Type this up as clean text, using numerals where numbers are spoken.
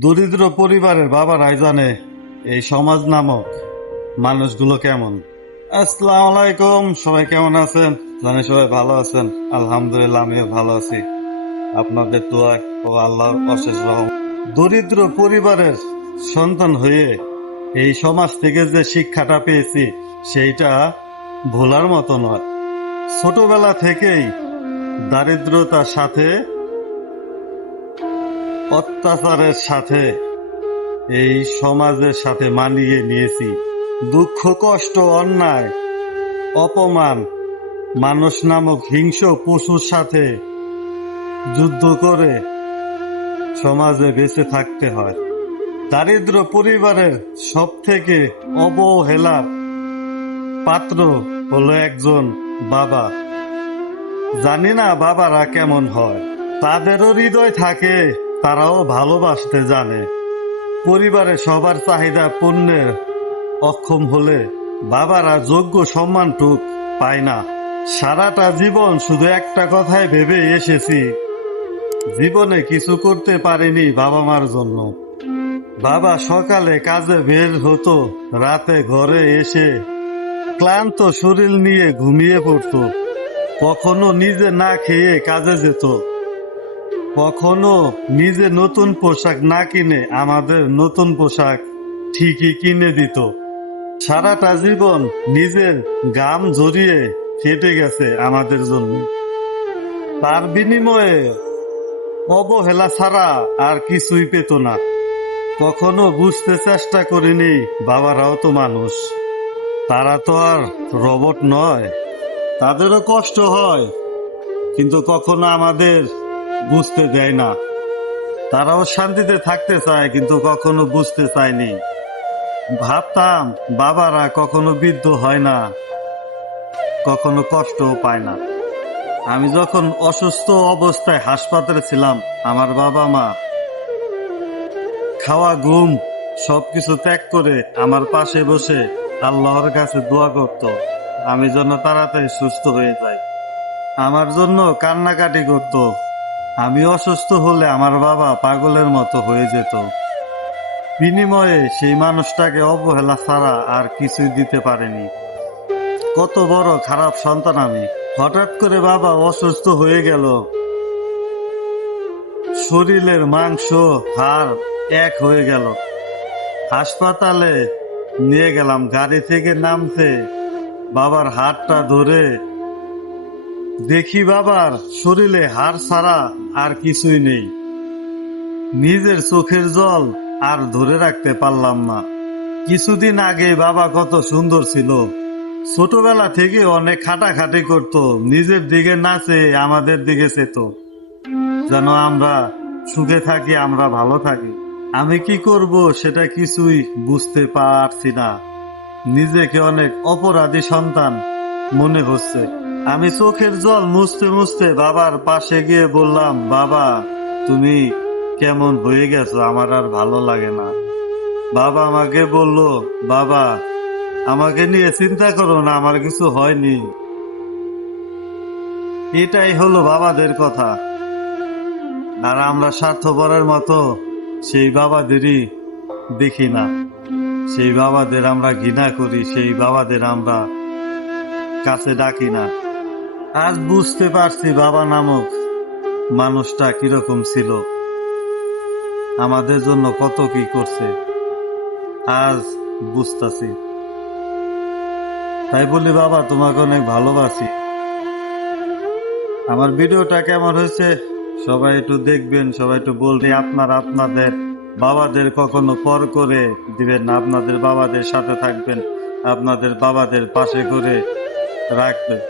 দরিদ্র পরিবারের বাবারাই জানে এই সমাজ নামক মানুষগুলো কেমন। আসসালামু আলাইকুম, সবাই কেমন আছেন? জানি সবাই ভালো আছেন। আলহামদুলিল্লাহ, আমিও ভালো আছি আপনাদের দোয়া ও আল্লাহর অশেষ রহমত। দরিদ্র পরিবারের সন্তান হয়ে এই সমাজ থেকে যে শিক্ষাটা পেয়েছি সেইটা ভোলার মতো নয়। ছোটবেলা থেকেই দারিদ্রতার সাথে, অত্যাচারের সাথে, এই সমাজের সাথে মানিয়ে নিয়েছি। দুঃখ, কষ্ট, অন্যায়, অপমান, মানুষ নামক হিংস্র পশুর সাথে যুদ্ধ করে সমাজে বেঁচে থাকতে হয়। দারিদ্র পরিবারের সব থেকে অবহেলার পাত্র হলো একজন বাবা। জানি না বাবারা কেমন হয়, তাদেরও হৃদয় থাকে, তারাও ভালোবাসতে জানে। পরিবারে সবার চাহিদা পূর্ণের অক্ষম হলে বাবারা যোগ্য সম্মানটুক পায় না। সারাটা জীবন শুধু একটা কথাই ভেবে এসেছি, জীবনে কিছু করতে পারিনি বাবা মার জন্য। বাবা সকালে কাজে বের হতো, রাতে ঘরে এসে ক্লান্ত শরীর নিয়ে ঘুমিয়ে পড়তো। কখনো নিজে না খেয়ে কাজে যেত, কখনো নিজে নতুন পোশাক না কিনে আমাদের নতুন পোশাক ঠিকই কিনে দিত। সারাটা জীবন নিজের ঘাম ঝরিয়ে কেটে গেছে আমাদের জন্য। তার বিনিময়ে অবহেলা ছাড়া আর কিছুই পেত না। কখনো বুঝতে চেষ্টা করিনি বাবারাও তো মানুষ, তারা তো আর রোবট নয়। তাদেরও কষ্ট হয়, কিন্তু কখনো আমাদের বুঝতে দেয় না। তারাও শান্তিতে থাকতে চায়, কিন্তু কখনো বুঝতে চায়নি। ভাবতাম বাবারা কখনো বৃদ্ধ হয় না, কখনো কষ্টও পায় না। আমি যখন অসুস্থ অবস্থায় হাসপাতালে ছিলাম, আমার বাবা মা খাওয়া, ঘুম সবকিছু ত্যাগ করে আমার পাশে বসে আল্লাহর কাছে দোয়া করত আমি যেন তাড়াতাড়ি সুস্থ হয়ে যাই। আমার জন্য কান্নাকাটি করত। আমি অসুস্থ হলে আমার বাবা পাগলের মতো হয়ে যেত। বিনিময়ে সেই মানুষটাকে অবহেলা ছাড়া আর কিছুই দিতে পারেনি। কত বড় খারাপ সন্তান আমি! হঠাৎ করে বাবা অসুস্থ হয়ে গেল, শরীরের মাংস হাড় এক হয়ে গেল। হাসপাতালে নিয়ে গেলাম, গাড়ি থেকে নামতে বাবার হাতটা ধরে দেখি বাবার শরীরে হাড় ছাড়া আর কিছুই নেই। নিজের চোখের জল আর ধরে রাখতে পারলাম না। কিছুদিন আগে বাবা কত সুন্দর ছিল, ছোটবেলা থেকে অনেক খাটাখাটি করত, নিজের দিকে না চেয়ে আমাদের দিকে চেত, যেন আমরা সুখে থাকি, আমরা ভালো থাকি। আমি কি করব সেটা কিছুই বুঝতে পারছি না। নিজেকে অনেক অপরাধী সন্তান মনে হচ্ছে। আমি চোখের জল মুছতে মুছতে বাবার পাশে গিয়ে বললাম, বাবা তুমি কেমন হয়ে গেছো, আমার আর ভালো লাগে না। বাবা আমাকে বলল, বাবা আমাকে নিয়ে চিন্তা করো না, আমার কিছু হয়নি। এটাই হলো বাবাদের কথা। আর আমরা স্বার্থপরের মতো সেই বাবাদেরই দেখি না, সেই বাবাদের আমরা ঘৃণা করি, সেই বাবাদের আমরা কাছে ডাকি না। আজ বুঝতে পারছি বাবা নামক মানুষটা কিরকম ছিল, আমাদের জন্য কত কি করছে, আজ বুঝতেছি। তাই বলি বাবা তোমাকে অনেক ভালোবাসি। আমার ভিডিওটা কেমন হয়েছে সবাই একটু দেখবেন, সবাই একটু বলবেন। আপনারা আপনাদের বাবাদের কখনো পর করে দিবেন না, আপনাদের বাবাদের সাথে থাকবেন, আপনাদের বাবাদের পাশে করে রাখবেন।